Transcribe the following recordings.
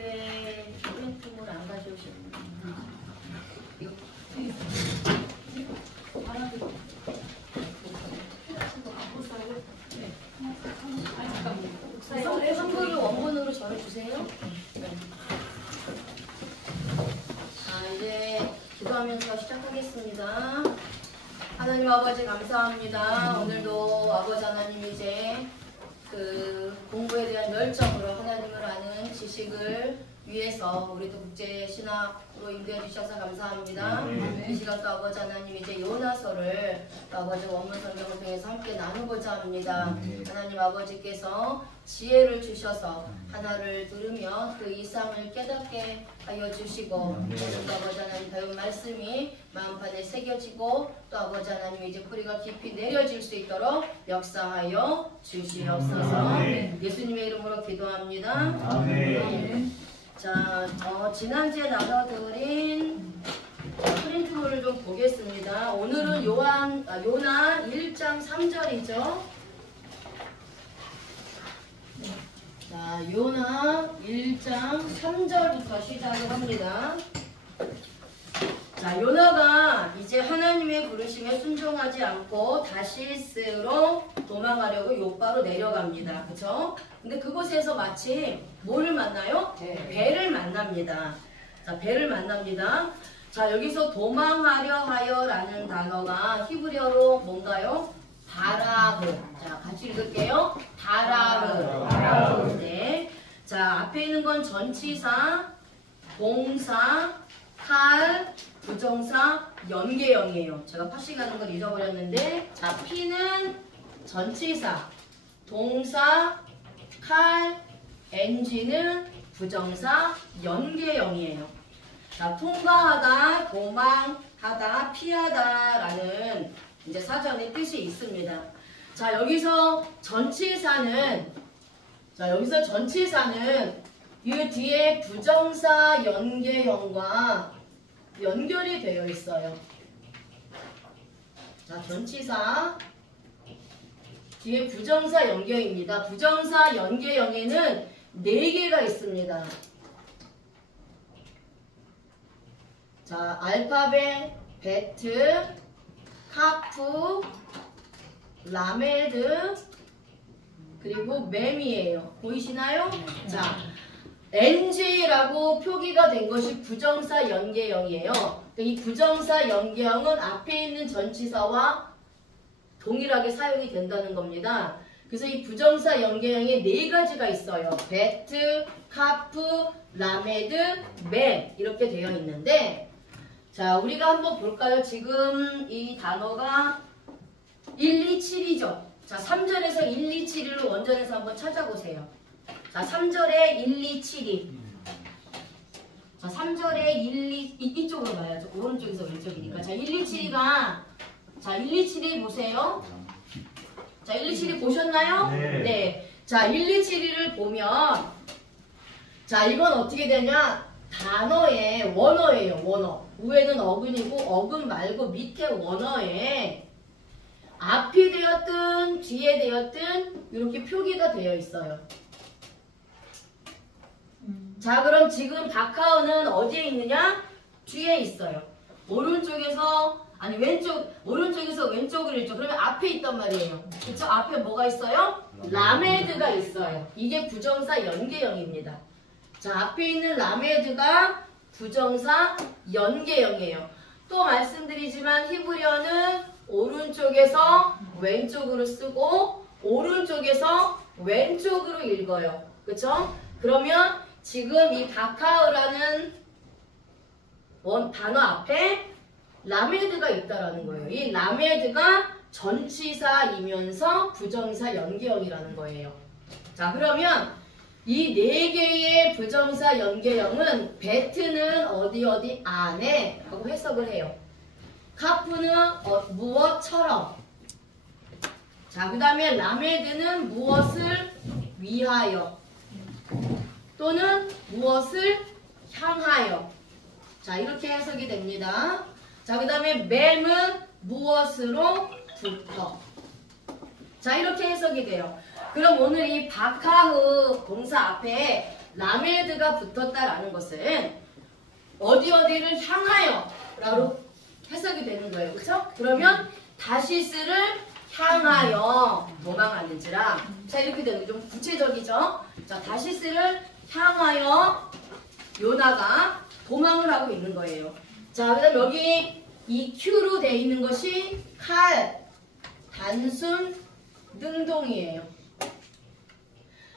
소매품을 안 가져오셨는데 한글을 원본으로 전해주세요. 자, 이제 기도하면서 시작하겠습니다. 하나님 아버지 감사합니다. 오늘도 아버지 하나님 이제 그 공부에 대한 열정으로 하나님을 아는 지식을 위해서 우리도 국제 신학으로 인도해 주셔서 감사합니다. 이 시간 또 아버지 하나님 이제 요나서를 또 아버지 원문 성경을 통해서 함께 나누고자 합니다. 하나님 아버지께서 지혜를 주셔서 하나를 들으면 그 이상을 깨닫게 하여 주시고 오늘 또 아버지 하나님 배운 말씀이 마음판에 새겨지고 또 아버지 하나님 이제 뿌리가 깊이 내려질 수 있도록 역사하여 주시옵소서. 예수님의 이름으로 기도합니다. 아멘. 자, 지난주에 나눠드린 프린트물을 좀 보겠습니다. 오늘은 요나 1장 3절이죠. 자, 요나 1장 3절부터 시작을 합니다. 자, 요나가 이제 하나님의 부르심에 순종하지 않고 다시스로 도망가려고 요바로 내려갑니다. 그쵸? 근데 그곳에서 마침 뭐를 만나요? 배를 만납니다. 자, 배를 만납니다. 자, 여기서 도망하려 하여 라는 단어가 히브리어로 뭔가요? 바라흐. 자, 같이 읽을게요. 바라흐. 네. 자, 앞에 있는 건 전치사, 동사, 칼, 부정사, 연계형이에요. 제가 파싱하는 걸 잊어버렸는데, 자, P는 전치사, 동사, 칼, NG는 부정사, 연계형이에요. 자, 통과하다, 도망하다, 피하다라는 이제 사전에 뜻이 있습니다. 자, 여기서 전치사는 이 뒤에 부정사 연계형과 연결이 되어 있어요. 자, 전치사 뒤에 부정사 연계형입니다. 부정사 연계형에는 4개가 있습니다. 자, 알파벳, 베트, 카프, 라메드, 그리고 맴이에요. 보이시나요? 자, NG라고 표기가 된 것이 부정사 연계형이에요. 이 부정사 연계형은 앞에 있는 전치사와 동일하게 사용이 된다는 겁니다. 그래서 이 부정사 연계형에 4가지가 있어요. 베트, 카프, 라메드, 맴 이렇게 되어 있는데, 자, 우리가 한번 볼까요? 지금 이 단어가 127이죠. 자, 3절에서 127을 원전에서 한번 찾아보세요. 자, 3절에 127이. 자, 3절에 127, 이쪽으로 가야죠. 오른쪽에서 왼쪽이니까. 자, 127이가, 자, 127이 보세요. 자, 127이 보셨나요? 네. 자, 127을 보면, 자, 이건 어떻게 되냐? 단어의 원어예요, 원어. 위에는 어근이고, 어근 말고 밑에 원어에 앞이 되었든 뒤에 되었든 이렇게 표기가 되어 있어요. 자, 그럼 지금 바카우는 어디에 있느냐? 뒤에 있어요. 오른쪽에서 오른쪽에서 왼쪽으로 있죠. 그러면 앞에 있단 말이에요. 그쵸? 앞에 뭐가 있어요? 라메드가 있어요. 이게 부정사 연계형입니다. 자, 앞에 있는 라메드가 부정사 연계형이에요. 또 말씀드리지만 히브리어는 오른쪽에서 왼쪽으로 쓰고 오른쪽에서 왼쪽으로 읽어요. 그쵸? 그러면 지금 이 바카우라는 단어 앞에 라메드가 있다라는 거예요. 이 라메드가 전치사이면서 부정사 연계형이라는 거예요. 자, 그러면 이 4개의 부정사 연계형은 베트는 어디 안에 하고 해석을 해요. 카프는 무엇처럼. 자, 그 다음에 라메드는 무엇을 위하여 또는 무엇을 향하여. 자, 이렇게 해석이 됩니다. 자, 그 다음에 맴은 무엇으로부터. 자, 이렇게 해석이 돼요. 그럼 오늘 이 바카흐 동사 앞에 라메드가 붙었다라는 것은 어디를 향하여 라고 해석이 되는 거예요. 그렇죠? 그러면 다시스를 향하여 도망하는지라. 자, 이렇게 되는 게 좀 구체적이죠? 자, 다시스를 향하여 요나가 도망을 하고 있는 거예요. 자, 그 다음 여기 이 Q로 되어 있는 것이 칼, 단순, 능동이에요.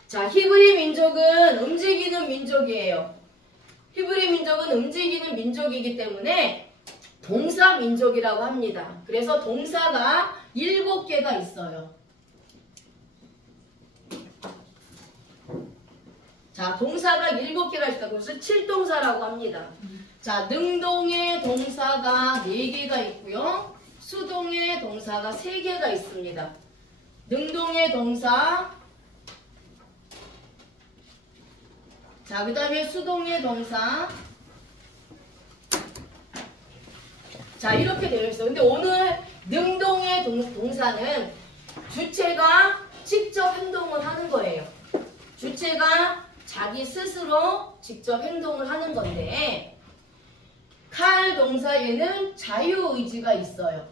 자, 히브리 민족은 움직이는 민족이에요. 히브리 민족은 움직이는 민족이기 때문에 동사 민족이라고 합니다. 그래서 동사가 7개가 있어요. 자, 동사가 7개가 있다고 해서 7동사라고 합니다. 자, 능동의 동사가 4개가 있고요. 수동의 동사가 3개가 있습니다. 능동의 동사, 자, 그 다음에 수동의 동사. 자, 이렇게 되어 있어요. 근데 오늘 능동의 동사는 주체가 직접 행동을 하는 거예요. 주체가 자기 스스로 직접 행동을 하는 건데, 칼 동사에는 자유의지가 있어요.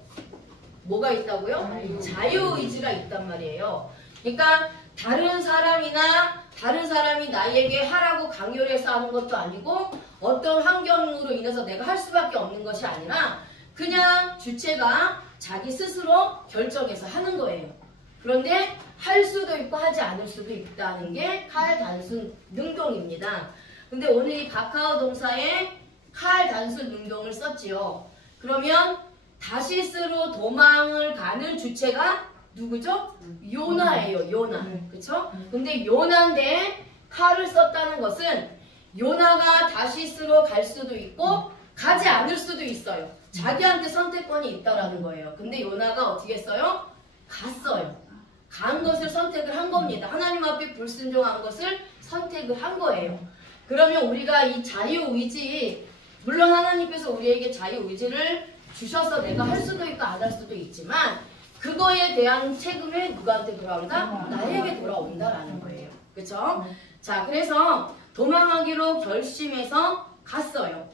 뭐가 있다고요? 자유의지가 있단 말이에요. 그러니까 다른 사람이 나에게 하라고 강요를 해서 하는 것도 아니고 어떤 환경으로 인해서 내가 할 수밖에 없는 것이 아니라 그냥 주체가 자기 스스로 결정해서 하는 거예요. 그런데 할 수도 있고 하지 않을 수도 있다는 게 칼 단순 능동입니다. 근데 오늘 이 바카오 동사에 칼 단순 능동을 썼지요. 그러면 다시스로 도망을 가는 주체가 누구죠? 요나예요. 요나. 그쵸? 근데 요나인데 칼을 썼다는 것은 요나가 다시스로 갈 수도 있고 가지 않을 수도 있어요. 자기한테 선택권이 있다라는 거예요. 근데 요나가 어떻게 했어요? 갔어요. 간 것을 선택을 한 겁니다. 하나님 앞에 불순종한 것을 선택을 한 거예요. 그러면 우리가 이 자유의지, 물론 하나님께서 우리에게 자유의지를 주셔서 내가 할 수도 있고 안 할 수도 있지만 그거에 대한 책임이 누구한테 돌아온다? 나에게 돌아온다라는 거예요. 그쵸? 자, 그래서 도망하기로 결심해서 갔어요.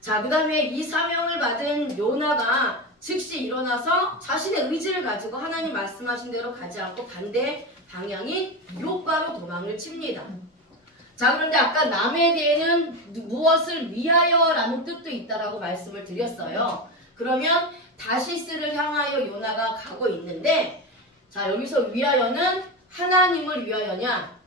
자, 그 다음에 이 사명을 받은 요나가 즉시 일어나서 자신의 의지를 가지고 하나님 말씀하신 대로 가지 않고 반대 방향인 요바로 도망을 칩니다. 자, 그런데 아까 남에 대해는 무엇을 위하여라는 뜻도 있다라고 말씀을 드렸어요. 그러면 다시스를 향하여 요나가 가고 있는데, 자, 여기서 위하여는 하나님을 위하여냐,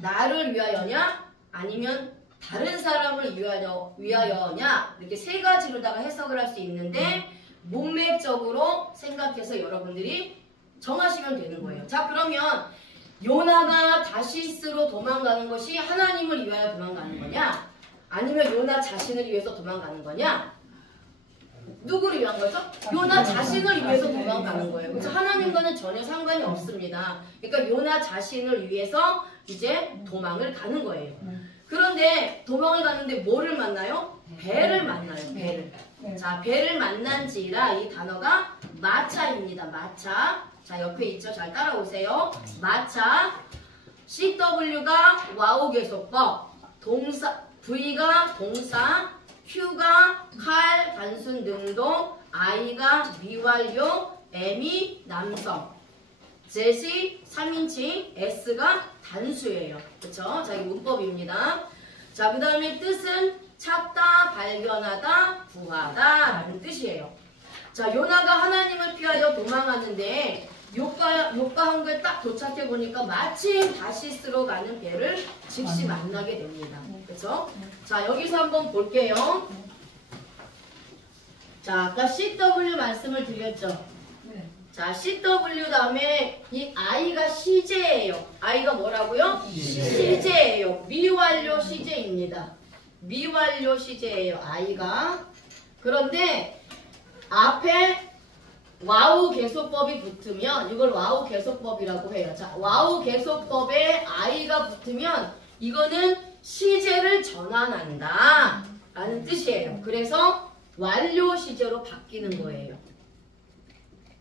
나를 위하여냐, 아니면 다른 사람을 위하여냐, 이렇게 세 가지로다가 해석을 할 수 있는데 문맥적으로 생각해서 여러분들이 정하시면 되는 거예요. 자, 그러면 요나가 다시스로 도망가는 것이 하나님을 위하여 도망가는 거냐, 아니면 요나 자신을 위해서 도망가는 거냐? 누구를 위한 거죠? 요나 자신을 위해서 도망가는 거예요. 그래서 하나님과는 전혀 상관이 없습니다. 그러니까 요나 자신을 위해서 이제 도망을 가는 거예요. 그런데 도망을 가는데 뭐를 만나요? 배를 만나요. 배를. 자, 배를 만난지라 이 단어가 마차입니다. 마차. 자, 옆에 있죠? 잘 따라오세요. 마차. CW가 와우 계속법. 동사, V가 동사, Q가 칼, 단순 능동, I가 미완료, M이 남성, Z이 3인칭, S가 단수예요. 그쵸? 자, 이 문법입니다. 자, 그 다음에 뜻은 찾다, 발견하다, 구하다 라는 뜻이에요. 자, 요나가 하나님을 피하여 도망하는데 요가 항구에 딱 도착해 보니까 마침 다시스로 가는 배를 즉시 만나게 됩니다. 그렇죠? 자, 여기서 한번 볼게요. 자, 아까 CW 말씀을 드렸죠. 자, CW 다음에 이 I가 시제예요. I가 뭐라고요? 시제예요. 미완료 시제입니다. 미완료 시제예요. I가. 그런데 앞에 와우 계속법이 붙으면 이걸 와우 계속법이라고 해요. 자, 와우 계속법에 I가 붙으면 이거는 시제를 전환한다 라는 뜻이에요. 그래서 완료 시제로 바뀌는 거예요.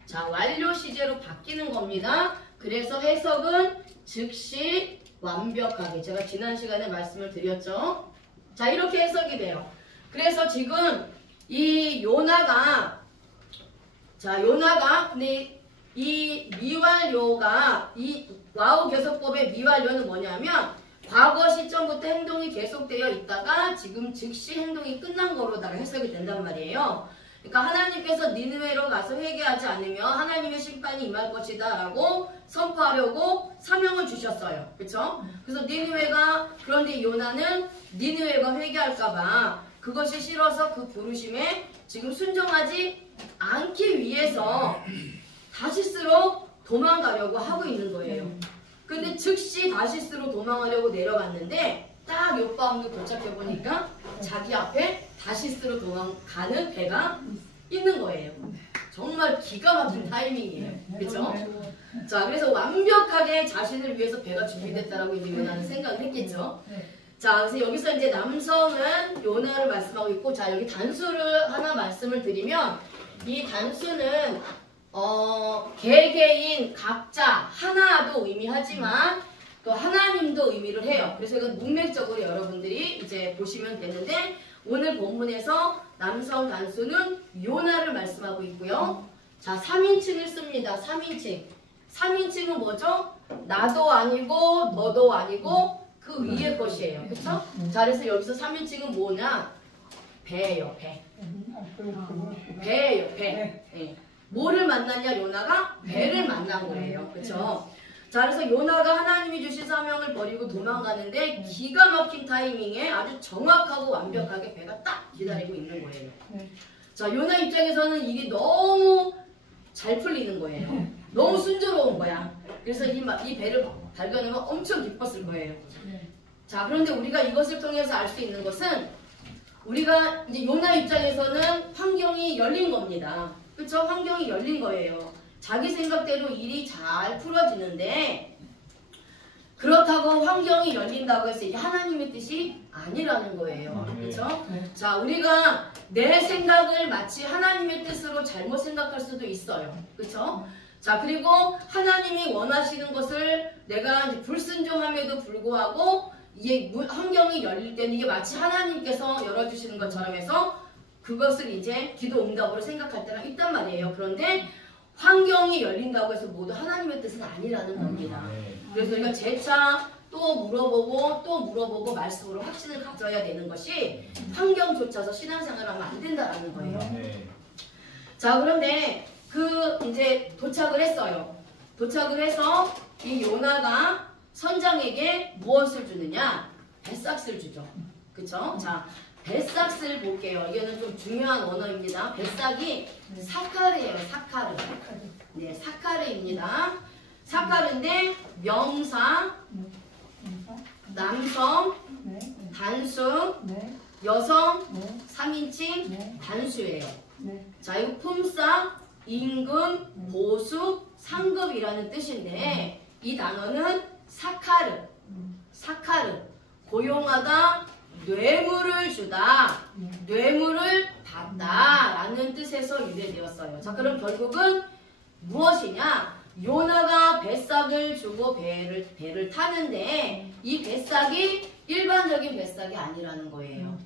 자, 완료 시제로 바뀌는 겁니다. 그래서 해석은 즉시 완벽하게. 제가 지난 시간에 말씀을 드렸죠. 자, 이렇게 해석이 돼요. 그래서 지금 이 요나가 근데 이 미완료가 이 와우 개속법의 미완료는 뭐냐면 과거 시점부터 행동이 계속되어 있다가 지금 즉시 행동이 끝난 거로다가 해석이 된단 말이에요. 그러니까 하나님께서 니느웨로 가서 회개하지 않으면 하나님의 심판이 임할 것이다 라고 선포하려고 사명을 주셨어요. 그렇죠? 그래서 니느웨가, 그런데 요나는 니느웨가 회개할까봐 그것이 싫어서 그 부르심에 지금 순종하지 않기 위해서 다시스로 도망가려고 하고 있는 거예요. 근데 즉시 다시스로 도망하려고 내려갔는데 딱 요바운드 도착해보니까 자기 앞에 다시스로 도망가는 배가 있는 거예요. 정말 기가 막힌 타이밍이에요. 그렇죠? 자, 그래서 완벽하게 자신을 위해서 배가 준비됐다라고 이제 요나는 생각을 했겠죠. 자, 그래서 여기서 이제 남성은 요나를 말씀하고 있고, 자, 여기 단수를 하나 말씀을 드리면, 이 단수는 개개인 각자 하나도 의미하지만 또 하나님도 의미를 해요. 그래서 이건 문맥적으로 여러분들이 이제 보시면 되는데, 오늘 본문에서 남성 단수는 요나를 말씀하고 있고요. 자, 3인칭을 씁니다. 3인칭. 3인칭은 뭐죠? 나도 아니고 너도 아니고 그 위의 것이에요. 그쵸? 자, 그래서 여기서 3인칭은 뭐냐? 배예요. 배. 배예요. 배. 네. 뭐를 만났냐? 요나가 배를 만난 거예요. 그쵸? 자, 그래서 요나가 하나님이 주신 사명을 버리고 도망가는데 기가 막힌 타이밍에 아주 정확하고 완벽하게 배가 딱 기다리고 있는 거예요. 자, 요나 입장에서는 이게 너무 잘 풀리는 거예요. 너무 순조로운 거야. 그래서 이 배를 발견하면 엄청 기뻤을 거예요. 자, 그런데 우리가 이것을 통해서 알 수 있는 것은 우리가 이제 요나 입장에서는 환경이 열린 겁니다. 그쵸? 환경이 열린 거예요. 자기 생각대로 일이 잘 풀어지는데 그렇다고 환경이 열린다고 해서 이게 하나님의 뜻이 아니라는 거예요. 그렇죠? 자, 우리가 내 생각을 마치 하나님의 뜻으로 잘못 생각할 수도 있어요. 그렇죠? 자, 그리고 하나님이 원하시는 것을 내가 이제 불순종함에도 불구하고 이게 환경이 열릴 때는 이게 마치 하나님께서 열어주시는 것처럼 해서 그것을 이제 기도 응답으로 생각할 때가 있단 말이에요. 그런데 환경이 열린다고 해서 모두 하나님의 뜻은 아니라는 겁니다. 그래서 우리가 재차 또 물어보고 말씀으로 확신을 가져야 되는 것이 환경조차서 신앙생활을 하면 안 된다라는 거예요. 자, 그런데 이제 도착을 했어요. 도착을 해서 이 요나가 선장에게 무엇을 주느냐? 뱃삭스를 주죠. 그쵸? 자, 뱃삭스를 볼게요. 이거는 좀 중요한 언어입니다. 뱃삭이 사카르예요. 사카르. 네, 사카르입니다. 사카르인데 명사, 남성, 단수, 여성, 3인칭, 단수예요. 자, 이거 품사, 임금, 보수, 상급이라는 뜻인데 이 단어는 사카르, 사카르, 고용하다, 뇌물을 주다, 뇌물을 받다 라는 뜻에서 유래되었어요. 자, 그럼 결국은 무엇이냐? 요나가 뱃삭을 주고 배를 타는데 이 뱃삭이 일반적인 뱃삭이 아니라는 거예요.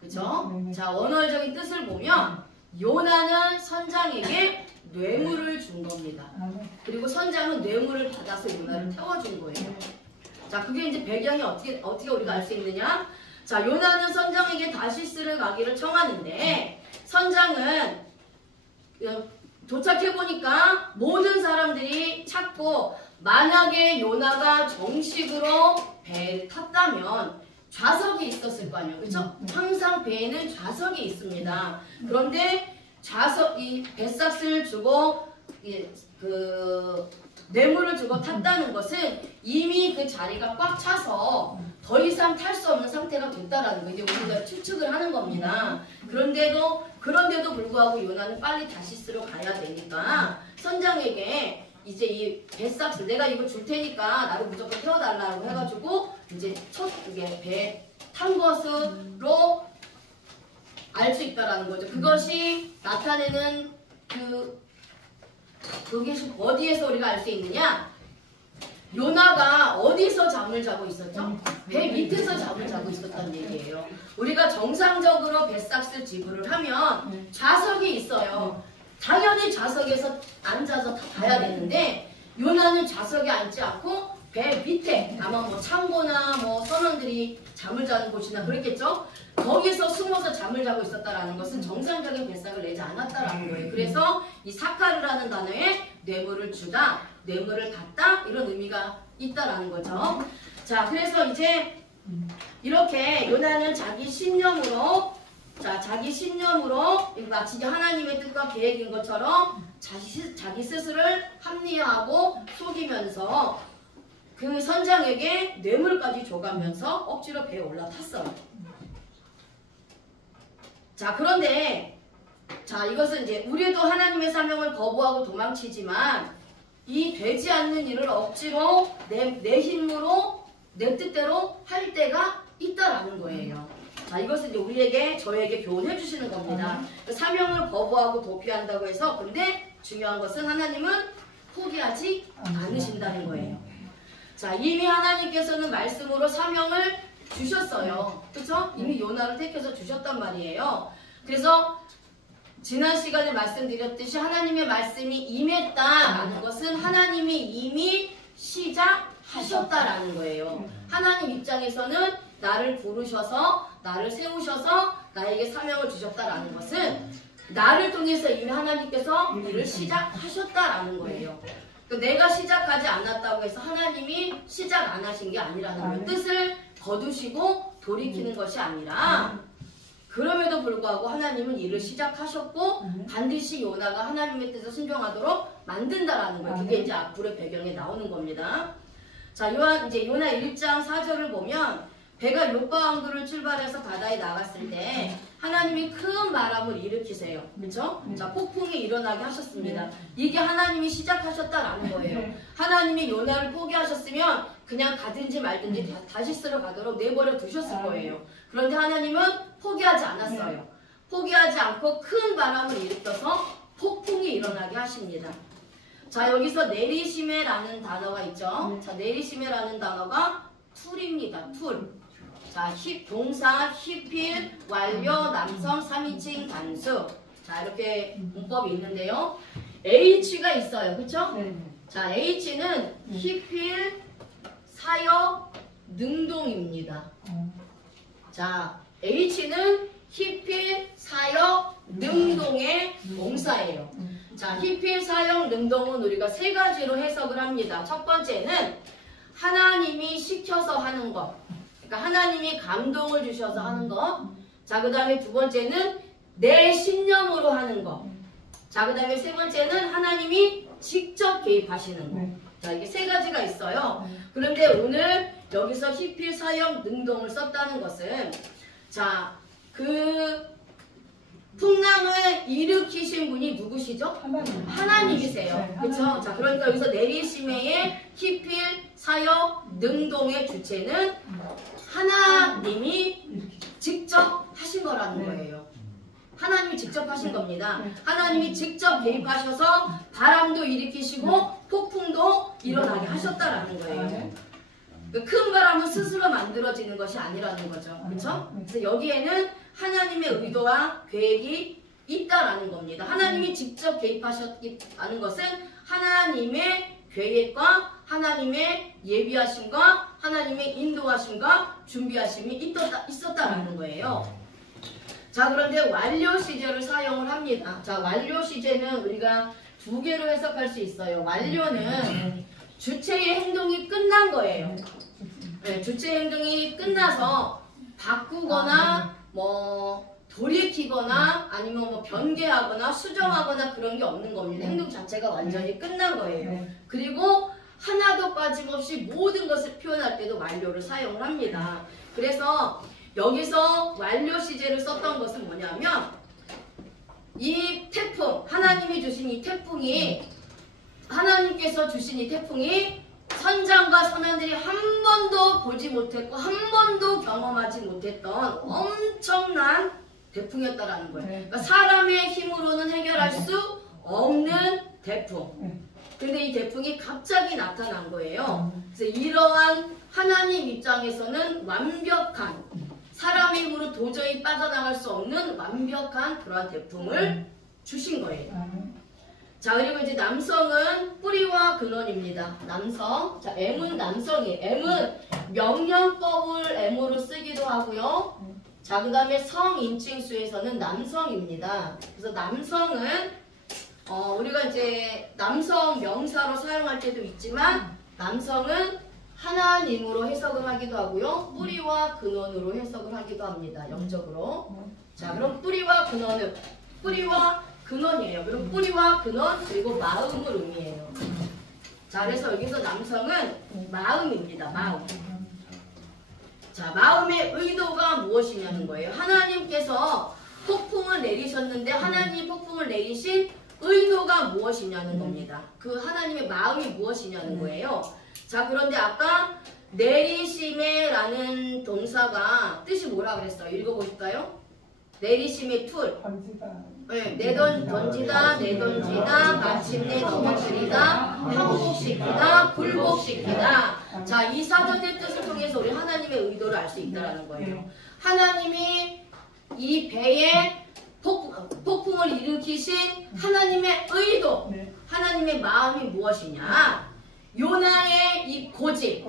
그쵸? 자, 원어적인 뜻을 보면 요나는 선장에게 뇌물을 준 겁니다. 그리고 선장은 뇌물을 받아서 요나를 태워준 거예요. 자, 그게 이제 배경이 어떻게 우리가 알 수 있느냐? 자, 요나는 선장에게 다시스를 가기를 청하는데 선장은 도착해보니까 모든 사람들이 찾고 만약에 요나가 정식으로 배를 탔다면 좌석이 있었을 거 아니에요. 그렇죠? 항상 배에는 좌석이 있습니다. 그런데 이 뱃삭스를 주고 뇌물을 주고 탔다는 것은 이미 그 자리가 꽉 차서 더 이상 탈 수 없는 상태가 됐다라는 거 이제 우리가 추측을 하는 겁니다. 그런데도 불구하고 요나는 빨리 다시스로 가야 되니까 선장에게 이제 이 뱃삭스 내가 이거 줄 테니까 나를 무조건 태워달라고 해가지고 이제 배 탄 것으로 알 수 있다라는 거죠. 그것이 나타내는 그게 어디에서 우리가 알 수 있느냐? 요나가 어디서 잠을 자고 있었죠? 배 밑에서 잠을 자고 있었단 얘기예요. 우리가 정상적으로 뱃삭스 지불을 하면 좌석이 있어요. 당연히 좌석에서 앉아서 다 봐야 되는데 요나는 좌석에 앉지 않고 배 밑에 아마 뭐 창고나 뭐 선원들이 잠을 자는 곳이나 그랬겠죠? 거기서 숨어서 잠을 자고 있었다라는 것은 정상적인 뱃삭을 내지 않았다라는 거예요. 그래서 이 사카르라는 단어에 뇌물을 주다, 뇌물을 받다 이런 의미가 있다라는 거죠. 자, 그래서 이제 이렇게 요나는 자기 신념으로 마치 하나님의 뜻과 계획인 것처럼 자기 스스로를 합리화하고 속이면서 그 선장에게 뇌물까지 줘가면서 억지로 배에 올라탔어요. 자, 그런데 이것은 이제 우리도 하나님의 사명을 거부하고 도망치지만 이 되지 않는 일을 억지로 내 힘으로 내 뜻대로 할 때가 있다라는 거예요. 자, 이것은 이제 우리에게 저에게 교훈해 주시는 겁니다. 사명을 거부하고 도피한다고 해서 근데 중요한 것은 하나님은 포기하지 않으신다는 거예요. 자, 이미 하나님께서는 말씀으로 사명을 주셨어요. 그렇죠? 이미 요나를 택해서 주셨단 말이에요. 그래서 지난 시간에 말씀드렸듯이 하나님의 말씀이 임했다라는 것은 하나님이 이미 시작하셨다라는 거예요. 하나님 입장에서는 나를 부르셔서 나를 세우셔서 나에게 사명을 주셨다라는 것은 나를 통해서 이미 하나님께서 일을 시작하셨다라는 거예요. 내가 시작하지 않았다고 해서 하나님이 시작 안 하신 게 아니라는 거예요. 뜻을 거두시고 돌이키는 것이 아니라 그럼에도 불구하고 하나님은 일을 시작하셨고 반드시 요나가 하나님의 뜻을 순종하도록 만든다라는 거예요. 그게 이제 앞으로 배경에 나오는 겁니다. 자, 요나 1장 4절을 보면 배가 요빠 왕도를 출발해서 바다에 나갔을 때 하나님이 큰 바람을 일으키세요. 그렇죠? 자, 폭풍이 일어나게 하셨습니다. 이게 하나님이 시작하셨다라는 거예요. 하나님이 요나를 포기하셨으면 그냥 가든지 말든지 다시스로 가도록 내버려 두셨을 거예요. 그런데 하나님은 포기하지 않았어요. 포기하지 않고 큰 바람을 일으켜서 폭풍이 일어나게 하십니다. 자, 여기서 내리시메라는 단어가 있죠. 자, 내리시메라는 단어가 툴입니다. 툴. 자, 동사, 히필, 완료, 남성, 3인칭 단수. 자, 이렇게 문법이 있는데요. H가 있어요. 그쵸? 자, H는 히필, 사역, 능동입니다. 자, H는 히필, 사역, 능동의 동사예요. 자, 히필, 사역, 능동은 우리가 세 가지로 해석을 합니다. 첫 번째는 하나님이 시켜서 하는 것. 그러니까 하나님이 감동을 주셔서 하는 것. 자, 그 다음에 두 번째는 내 신념으로 하는 것. 자, 그 다음에 세 번째는 하나님이 직접 개입하시는 것. 자, 이게 세 가지가 있어요. 그런데 오늘 여기서 히필, 사역, 능동을 썼다는 것은 자, 그 풍랑을 일으키신 분이 누구시죠? 하나님이세요. 그렇죠? 자, 그러니까 여기서 내리심의 히필, 사역, 능동의 주체는 하나님이 직접 하신 거라는 거예요. 하나님이 직접 하신 겁니다. 하나님이 직접 개입하셔서 바람도 일으키시고 폭풍도 일어나게 하셨다라는 거예요. 큰 바람은 스스로 만들어지는 것이 아니라는 거죠. 그렇죠? 그래서 여기에는 하나님의 의도와 계획이 있다라는 겁니다. 하나님이 직접 개입하셨다는 것은 하나님의 계획과 하나님의 예비하심과 하나님의 인도하심과 준비하심이 있었다라는 거예요. 자, 그런데 완료 시제를 사용을 합니다. 자, 완료 시제는 우리가 두 개로 해석할 수 있어요. 완료는 주체의 행동이 끝난 거예요. 네, 주체의 행동이 끝나서 바꾸거나 뭐 돌이키거나 아니면 뭐 변개하거나 수정하거나 그런 게 없는 겁니다. 행동 자체가 완전히 끝난 거예요. 그리고 하나도 빠짐없이 모든 것을 표현할 때도 완료를 사용을 합니다. 그래서 여기서 완료 시제를 썼던 것은 뭐냐면 이 태풍, 하나님이 주신 이 태풍이 하나님께서 주신 이 태풍이 선장과 선원들이 한 번도 보지 못했고 한 번도 경험하지 못했던 엄청난 태풍이었다라는 거예요. 그러니까 사람의 힘으로는 해결할 수 없는 태풍. 근데 이 태풍이 갑자기 나타난 거예요. 그래서 이러한 하나님 입장에서는 완벽한 사람의 힘으로 도저히 빠져나갈 수 없는 완벽한 그러한 태풍을 주신 거예요. 자, 그리고 이제 남성은 뿌리와 근원입니다. 남성. 자, M은 남성이에요. M은 명령법을 M으로 쓰기도 하고요. 자, 그 다음에 성인칭수에서는 남성입니다. 그래서 남성은 우리가 이제 남성 명사로 사용할 때도 있지만 남성은 하나님으로 해석을 하기도 하고요. 뿌리와 근원으로 해석을 하기도 합니다. 영적으로. 자, 그럼 뿌리와 근원은 뿌리와 근원이에요. 그리고 뿌리와 근원 그리고 마음을 의미해요. 자, 그래서 여기서 남성은 마음입니다. 마음. 자, 마음의 의도가 무엇이냐는 거예요. 하나님께서 폭풍을 내리셨는데 하나님이 폭풍을 내리신 의도가 무엇이냐는 겁니다. 그 하나님의 마음이 무엇이냐는 거예요. 자, 그런데 아까 내리심에라는 동사가 뜻이 뭐라 그랬어요? 읽어보실까요? 내리심의 툴. 네, 내던지다, 마침내 넘어뜨리다, 항복시키다, 굴복시키다. 자, 이 사전의 뜻을 통해서 우리 하나님의 의도를 알 수 있다는 거예요. 하나님이 이 배에 폭풍을 일으키신 하나님의 의도, 하나님의 마음이 무엇이냐? 요나의 이 고집,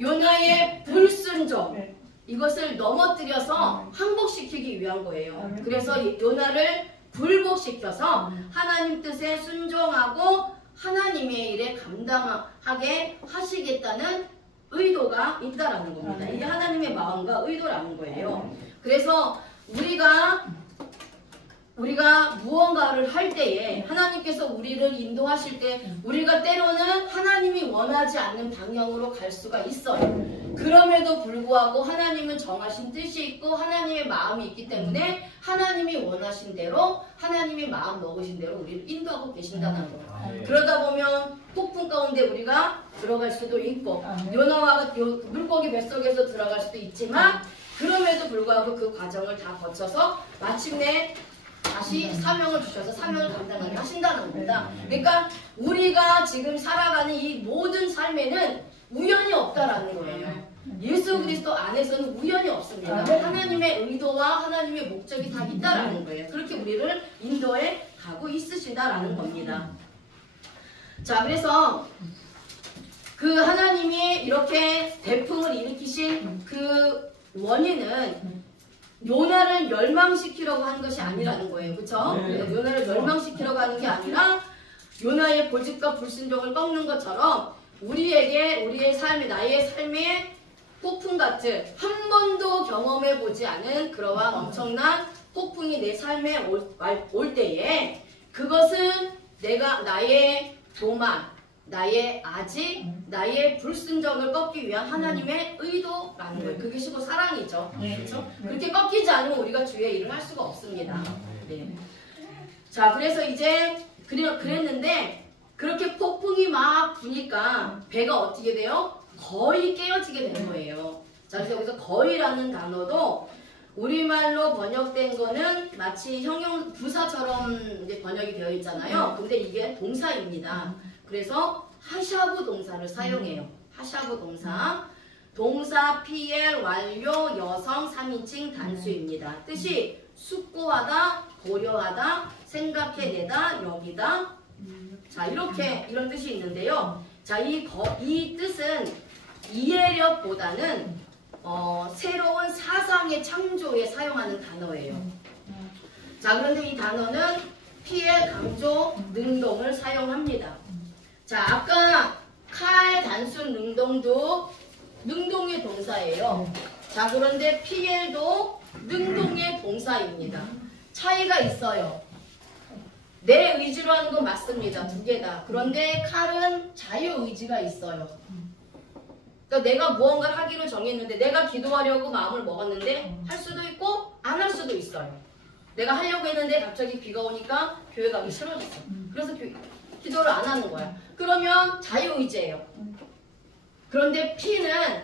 요나의 불순종, 이것을 넘어뜨려서 항복시키기 위한 거예요. 그래서 요나를 굴복시켜서 하나님 뜻에 순종하고 하나님의 일에 감당하게 하시겠다는 의도가 있다라는 겁니다. 이게 하나님의 마음과 의도라는 거예요. 그래서 우리가 무언가를 할 때에 하나님께서 우리를 인도하실 때 우리가 때로는 하나님이 원하지 않는 방향으로 갈 수가 있어요. 그럼에도 불구하고 하나님은 정하신 뜻이 있고 하나님의 마음이 있기 때문에 하나님이 원하신 대로 하나님이 마음 먹으신 대로 우리를 인도하고 계신다는 거예요. 그러다 보면 폭풍 가운데 우리가 들어갈 수도 있고 요나와 물고기 뱃속에서 들어갈 수도 있지만 그럼에도 불구하고 그 과정을 다 거쳐서 마침내 다시 사명을 주셔서 사명을 감당하게 하신다는 겁니다. 그러니까 우리가 지금 살아가는 이 모든 삶에는 우연이 없다라는 거예요. 예수 그리스도 안에서는 우연이 없습니다. 하나님의 의도와 하나님의 목적이 다 있다라는 거예요. 그렇게 우리를 인도해 가고 있으신다라는 겁니다. 자, 그래서 그 하나님이 이렇게 태풍을 일으키신 그 원인은 요나를 멸망시키려고 하는 것이 아니라는 거예요. 그렇죠? 요나를 멸망시키려고 하는 게 아니라 요나의 고집과 불순종을 꺾는 것처럼 우리의 삶에 나의 삶에 폭풍 같은 한 번도 경험해 보지 않은 그러한 엄청난 폭풍이 내 삶에 올 때에 그것은 나의 교만, 나의 아직, 나의 불순종을 꺾기 위한 하나님의 의도라는 거예요. 그게 바로 사랑이죠. 그렇죠? 그렇게 꺾이지 않으면 우리가 주의 일을 할 수가 없습니다. 네. 자, 그래서 이제 그랬는데 그렇게 폭풍이 막 부니까 배가 어떻게 돼요? 거의 깨어지게 되는 거예요. 자, 그래서 여기서 거의라는 단어도 우리말로 번역된 거는 마치 형용 부사처럼 이제 번역이 되어 있잖아요. 근데 이게 동사입니다. 그래서 하샤브 동사를 사용해요. 하샤브 동사. 동사 PL 완료 여성 3인칭 단수입니다. 뜻이 숙고하다, 고려하다, 생각해내다, 여기다. 자, 이런 뜻이 있는데요. 자, 이 뜻은 이해력보다는 새로운 사상의 창조에 사용하는 단어예요. 자, 그런데 이 단어는 PL 강조 능동을 사용합니다. 자, 아까 칼 단순 능동도 능동의 동사예요. 자, 그런데 PL도 능동의 동사입니다. 차이가 있어요. 내 의지로 하는 건 맞습니다. 두 개 다. 그런데 칼은 자유의지가 있어요. 그러니까 내가 무언가를 하기로 정했는데 내가 기도하려고 마음을 먹었는데 할 수도 있고 안 할 수도 있어요. 내가 하려고 했는데 갑자기 비가 오니까 교회 가기 싫어졌어. 그래서 기도를 안 하는 거야. 그러면 자유의지예요. 그런데 P는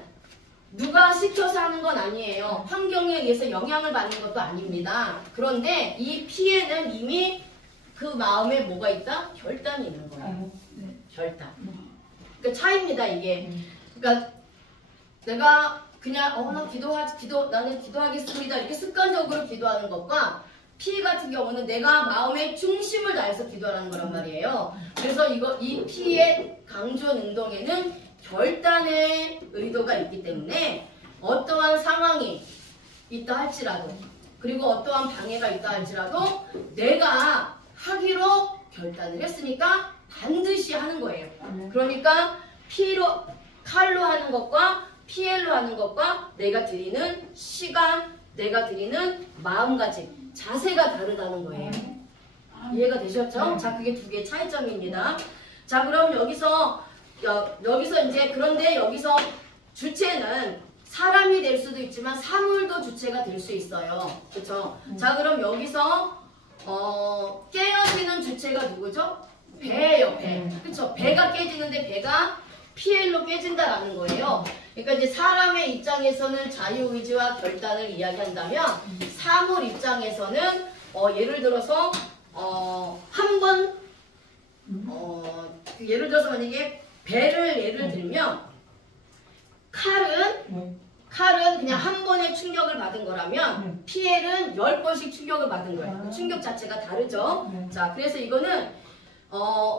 누가 시켜서 하는 건 아니에요. 환경에 의해서 영향을 받는 것도 아닙니다. 그런데 이 P에는 이미 그 마음에 뭐가 있다? 결단이 있는 거예요. 결단. 그러니까 차이입니다, 이게. 그러니까 내가 그냥 나는 기도하겠습니다 이렇게 습관적으로 기도하는 것과 피 같은 경우는 내가 마음의 중심을 다해서 기도하는 거란 말이에요. 그래서 이 피의 강조 능동에는 결단의 의도가 있기 때문에 어떠한 상황이 있다 할지라도 그리고 어떠한 방해가 있다 할지라도 내가 하기로 결단을 했으니까 반드시 하는 거예요. 그러니까 칼로 하는 것과 피엘로 하는 것과 내가 드리는 시간, 내가 드리는 마음가짐, 자세가 다르다는 거예요. 이해가 되셨죠? 자, 그게 두 개의 차이점입니다. 자, 그럼 여기서 이제 그런데 여기서 주체는 사람이 될 수도 있지만 사물도 주체가 될 수 있어요. 그렇죠? 자, 그럼 여기서 깨어지는 주체가 누구죠? 배예요, 배. 그렇죠? 배가 깨지는데 배가 피엘로 깨진다라는 거예요. 그러니까 이제 사람의 입장에서는 자유의지와 결단을 이야기한다면 사물 입장에서는 예를 들어서 예를 들어서 만약에 배를 예를 들면 칼은 그냥 한 번의 충격을 받은 거라면 피엘은 10번씩 충격을 받은 거예요. 충격 자체가 다르죠. 자, 그래서 이거는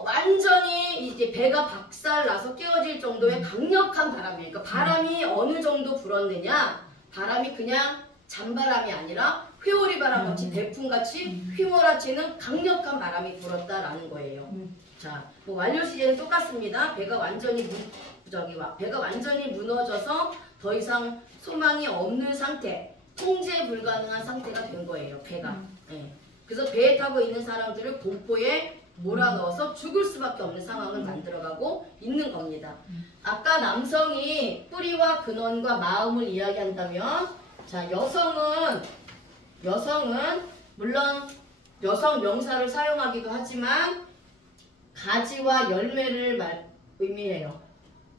완전히 이제 배가 박살나서 깨어질 정도의 강력한 바람이에요. 그러니까 바람이 어느 정도 불었느냐? 바람이 그냥 잔바람이 아니라 회오리 바람같이 대풍같이 휘몰아치는 강력한 바람이 불었다라는 거예요. 자, 뭐 완료 시제는 똑같습니다. 배가 완전히 무너져서 더 이상 소망이 없는 상태, 통제 불가능한 상태가 된 거예요. 배가. 네. 그래서 배에 타고 있는 사람들을 공포에 몰아넣어서 죽을 수밖에 없는 상황을 만들어가고 있는 겁니다. 아까 남성이 뿌리와 근원과 마음을 이야기한다면, 자, 여성은 물론 여성 명사를 사용하기도 하지만 가지와 열매를 의미해요.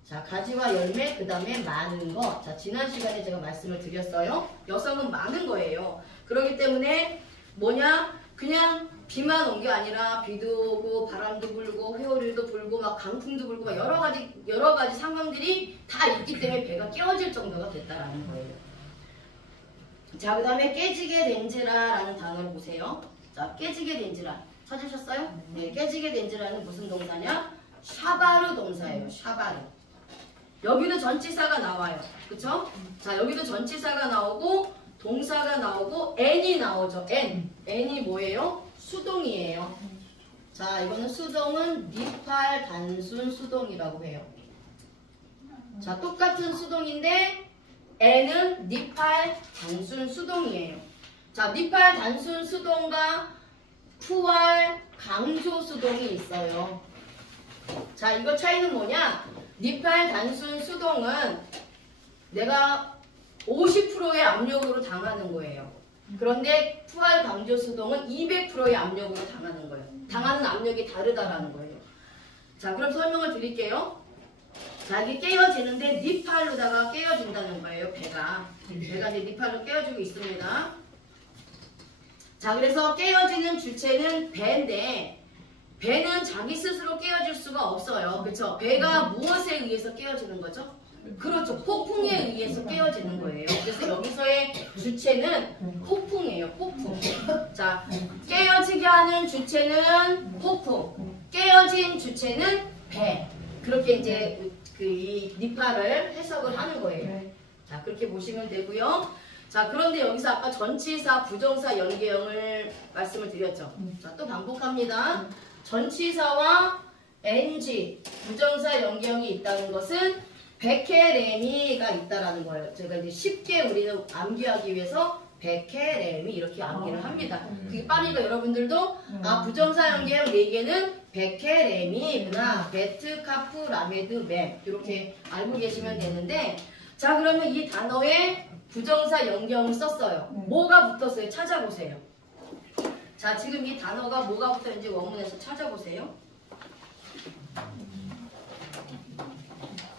자, 가지와 열매, 그 다음에 많은 것. 자, 지난 시간에 제가 말씀을 드렸어요. 여성은 많은 거예요. 그렇기 때문에 그냥 비만 온 게 아니라 비도 오고 바람도 불고 회오리도 불고 막 강풍도 불고 막 여러 가지 상황들이 다 있기 때문에 배가 깨어질 정도가 됐다라는 거예요. 자, 그 다음에 깨지게 된지라라는 단어를 보세요. 자, 깨지게 된지라 찾으셨어요? 네, 깨지게 된지라는 무슨 동사냐? 샤바르 동사예요. 샤바르. 여기도 전치사가 나와요. 그쵸? 자, 여기도 전치사가 나오고 동사가 나오고 n이 나오죠. n이 뭐예요? 수동이에요. 자, 이거는 수동은 니팔 단순 수동이라고 해요. 자, 똑같은 수동인데 n은 니팔 단순 수동이에요. 자, 니팔 단순 수동과 푸알 강조 수동이 있어요. 자, 이거 차이는 뭐냐? 니팔 단순 수동은 내가 50%의 압력으로 당하는 거예요. 그런데 푸알 강조 수동은 200%의 압력으로 당하는 거예요. 당하는 압력이 다르다라는 거예요. 자, 그럼 설명을 드릴게요. 자, 이게 깨어지는데 니팔로다가 깨어진다는 거예요. 배가 이제 니팔로 깨어지고 있습니다. 자, 그래서 깨어지는 주체는 배인데 배는 자기 스스로 깨어질 수가 없어요. 그렇죠? 배가 무엇에 의해서 깨어지는 거죠? 그렇죠. 폭풍에 의해서 깨어지는 거예요. 그래서 여기서의 주체는 폭풍이에요. 폭풍. 자, 깨어지게 하는 주체는 폭풍. 깨어진 주체는 배. 그렇게 이제 이 니팔을 해석을 하는 거예요. 자, 그렇게 보시면 되고요. 자, 그런데 여기서 아까 전치사, 부정사 연계형을 말씀을 드렸죠. 자, 또 반복합니다. 전치사와 ng, 부정사 연계형이 있다는 것은 베케레미가 있다라는 거예요. 제가 이제 쉽게 우리는 암기하기 위해서 베케레미 이렇게 암기를 합니다. 그게 빠르니까 여러분들도 부정사 연계형 4개는 베케레미구나. 베트, 카프, 라메드, 맵 이렇게 알고 계시면 되는데, 자, 그러면 이 단어에 부정사 연계형을 썼어요. 뭐가 붙었어요? 찾아보세요. 자, 지금 이 단어가 뭐가 붙었는지 원문에서 찾아보세요.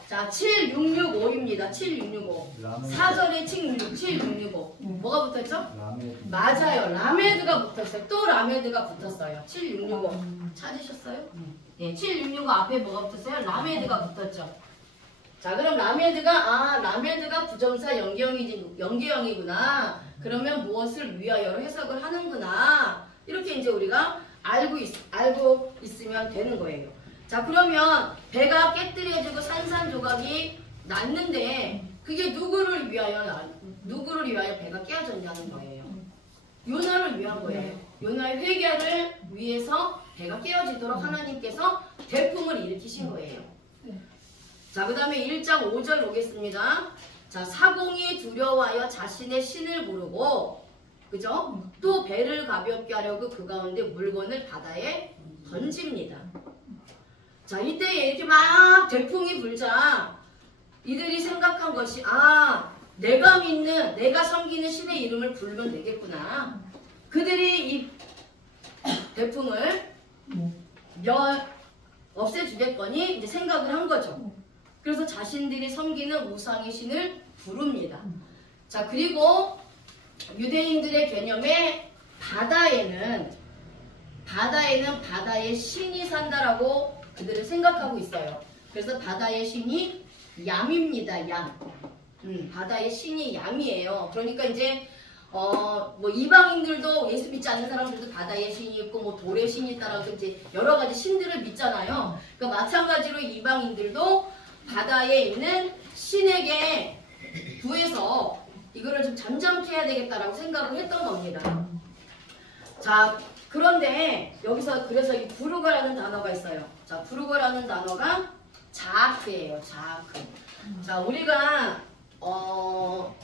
자, 7665입니다. 7665. 4절에 7665. 뭐가 붙었죠? 라메드. 맞아요. 라메드가 붙었어요. 또 라메드가 붙었어요. 7665. 찾으셨어요? 네, 766 앞에 뭐가 붙었어요? 라메드가 붙었죠. 자, 그럼 라메드가 부정사 연계형이구나. 그러면 무엇을 위하여로 해석을 하는구나. 이렇게 이제 우리가 알고 있으면 되는 거예요. 자, 그러면 배가 깨뜨려지고 산산조각이 났는데 그게 누구를 위하여 배가 깨어졌냐는 거예요. 요나를 위한 거예요. 요나의 회개를 위해서 배가 깨어지도록 하나님께서 대풍을 일으키신 거예요. 자, 그 다음에 1장 5절 보겠습니다. 자, 사공이 두려워하여 자신의 신을 부르고, 그죠? 또 배를 가볍게 하려고 그 가운데 물건을 바다에 던집니다. 자, 이때 이렇게 막 대풍이 불자 이들이 생각한 것이, 내가 섬기는 신의 이름을 부르면 되겠구나. 그들이 이 대풍을 없애주겠거니 이제 생각을 한 거죠. 그래서 자신들이 섬기는 우상의 신을 부릅니다. 자, 그리고 유대인들의 개념에 바다에는 바다의 신이 산다라고 그들은 생각하고 있어요. 그래서 바다의 신이 얌입니다. 얌. 바다의 신이 얌이에요. 그러니까 이제 뭐 이방인들도 예수 믿지 않는 사람들도 바다의 신이 있고 뭐 돌의 신이 있다라고 이제 여러 가지 신들을 믿잖아요. 그러니까 마찬가지로 이방인들도 바다에 있는 신에게 구해서 이거를 좀 잠잠케 해야 되겠다라고 생각을 했던 겁니다. 자, 그런데 여기서 그래서 이 부르거라는 단어가 있어요. 자, 부르거라는 단어가 자아크예요. 자아크. 자, 우리가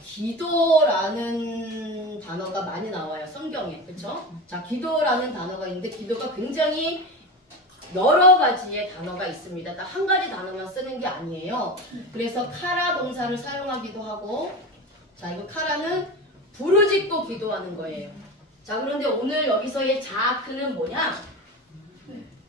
기도라는 단어가 많이 나와요. 성경에. 그쵸? 자, 기도라는 단어가 있는데 기도가 굉장히 여러 가지의 단어가 있습니다. 딱 한 가지 단어만 쓰는 게 아니에요. 그래서 카라 동사를 사용하기도 하고, 자, 이거 카라는 부르짖고 기도하는 거예요. 자, 그런데 오늘 여기서의 자아크는 뭐냐?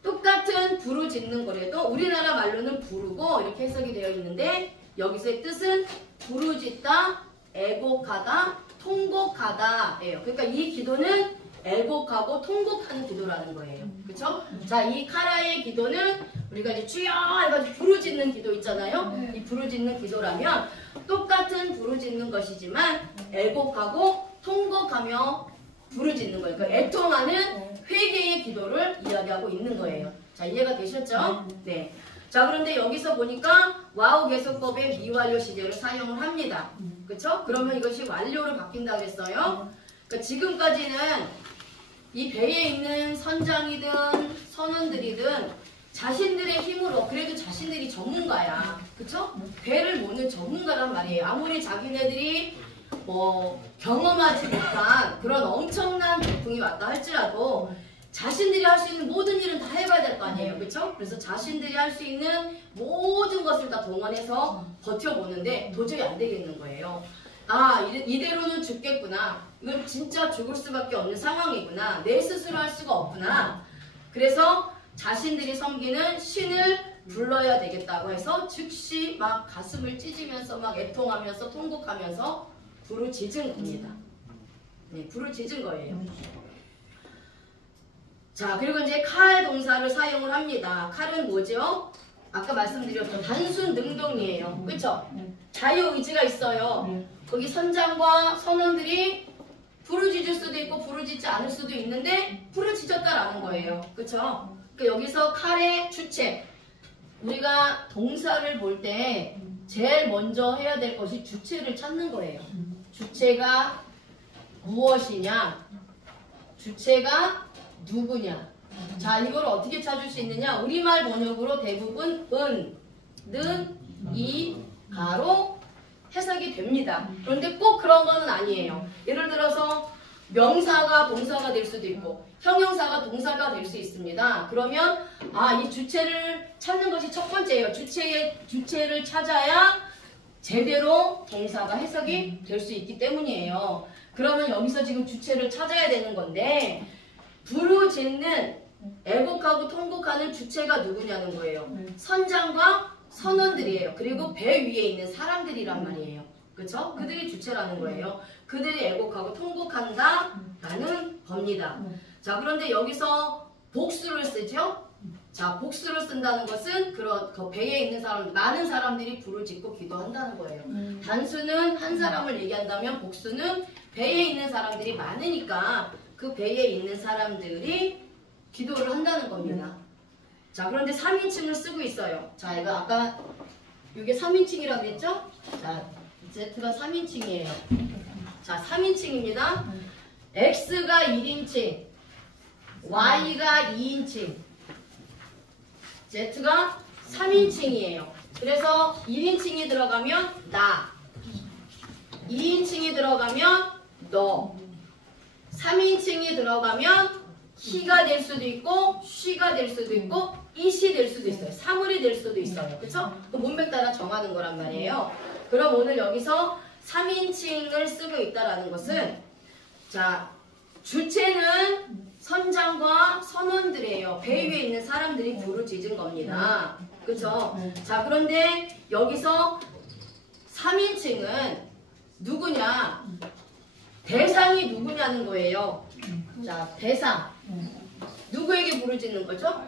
똑같은 부르짖는 거래도 우리나라 말로는 부르고 이렇게 해석이 되어 있는데 여기서의 뜻은 부르짖다, 애곡하다, 통곡하다예요. 그러니까 이 기도는 애곡하고 통곡하는 기도라는 거예요. 그쵸? 자, 이 카라의 기도는 우리가 이제 주여 해가지고 부르짖는 기도 있잖아요. 이 부르짖는 기도라면 똑같은 부르짖는 것이지만 애곡하고 통곡하며 부르짖는 거예요. 그러니까 애통하는 회개의 기도를 이야기하고 있는 거예요. 자, 이해가 되셨죠? 네. 자, 그런데 여기서 보니까 와우 계속법의 미완료 시제를 사용을 합니다. 그쵸? 그러면 이것이 완료로 바뀐다고 했어요. 그러니까 지금까지는 이 배에 있는 선장이든 선원들이든 자신들의 힘으로, 그래도 자신들이 전문가야. 그쵸? 배를 모는 전문가란 말이에요. 아무리 자기네들이 경험하지 못한 그런 엄청난 태풍이 왔다 할지라도 자신들이 할 수 있는 모든 일은 다 해봐야 될 거 아니에요. 그쵸? 그래서 자신들이 할 수 있는 모든 것을 다 동원해서 버텨보는데 도저히 안 되겠는 거예요. 이대로는 죽겠구나. 이건 진짜 죽을 수밖에 없는 상황이구나. 내 스스로 할 수가 없구나. 그래서 자신들이 섬기는 신을 불러야 되겠다고 해서 즉시 막 가슴을 찢으면서 막 애통하면서 통곡하면서 부르짖은 겁니다. 네, 부르짖은 거예요. 자, 그리고 이제 칼 동사를 사용을 합니다. 칼은 뭐죠? 아까 말씀드렸죠. 단순 능동이에요. 그쵸? 자유의지가 있어요. 거기 선장과 선원들이 부르짖을 수도 있고 부르짖지 않을 수도 있는데 부르짖었다라는 거예요. 그쵸? 그러니까 여기서 칼의 주체. 우리가 동사를 볼 때 제일 먼저 해야 될 것이 주체를 찾는 거예요. 주체가 무엇이냐? 주체가 누구냐? 자, 이걸 어떻게 찾을 수 있느냐? 우리말 번역으로 대부분 은, 는, 이, 가로 해석이 됩니다. 그런데 꼭 그런 거는 아니에요. 예를 들어서 명사가 동사가 될 수도 있고 형용사가 동사가 될 수 있습니다. 그러면 이 주체를 찾는 것이 첫 번째예요. 주체를 찾아야 제대로 동사가 해석이 될 수 있기 때문이에요. 그러면 여기서 지금 주체를 찾아야 되는 건데 부르짖는, 애곡하고 통곡하는 주체가 누구냐는 거예요. 선장과 선원들이에요. 그리고 배 위에 있는 사람들이란 말이에요. 그쵸? 그들이 주체라는 거예요. 그들이 애곡하고 통곡한다 라는 겁니다. 자, 그런데 여기서 복수를 쓰죠? 자, 복수를 쓴다는 것은 그 배에 있는 사람, 많은 사람들이 불을 짓고 기도한다는 거예요. 단수는 한 사람을 얘기한다면 복수는 배에 있는 사람들이 많으니까 그 배에 있는 사람들이 기도를 한다는 겁니다. 자, 그런데 3인칭을 쓰고 있어요. 자, 이거 아까 이게 3인칭이라고 했죠? 자, Z가 3인칭이에요. 자, 3인칭입니다. X가 1인칭, Y가 2인칭, Z가 3인칭이에요. 그래서 1인칭이 들어가면 나, 2인칭이 들어가면 너, 3인칭이 들어가면 he가 될 수도 있고 she가 될 수도 있고 it이 될 수도 있어요. 사물이 될 수도 있어요. 그렇죠? 그 문맥 따라 정하는 거란 말이에요. 그럼 오늘 여기서 3인칭을 쓰고 있다라는 것은 자, 주체는 선장과 선원들이에요. 배 위에 있는 사람들이 불을 지진 겁니다. 그렇죠? 자, 그런데 여기서 3인칭은 누구냐? 대상이 누구냐는 거예요. 자, 대상. 누구에게 부르짖는 거죠?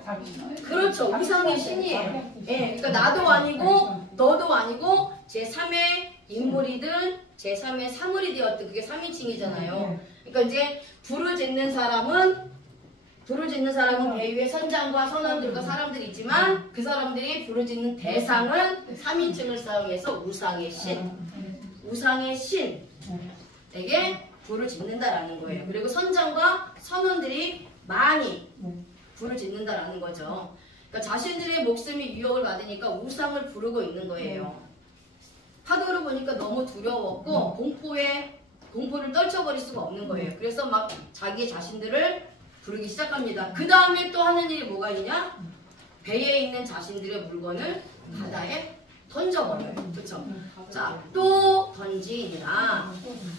그렇죠. 우상의 신이에요. 예, 그러니까 나도 아니고 너도 아니고 제3의 인물이든 제3의 사물이 되었든 그게 3인칭이잖아요. 그러니까 이제 부르짖는 사람은 배 위에 선장과 선원들과 사람들이 있지만 그 사람들이 부르짖는 대상은 3인칭을 사용해서 우상의 신에게 불을 짓는다라는 거예요. 그리고 선장과 선원들이 많이 불을 짓는다라는 거죠. 그러니까 자신들의 목숨이 위협을 받으니까 우상을 부르고 있는 거예요. 파도를 보니까 너무 두려웠고 공포를 떨쳐버릴 수가 없는 거예요. 그래서 막 자기 자신들을 부르기 시작합니다. 그 다음에 또 하는 일이 뭐가 있냐? 배에 있는 자신들의 물건을 바다에 던져버려요. 그렇죠? 자, 또 던지니라.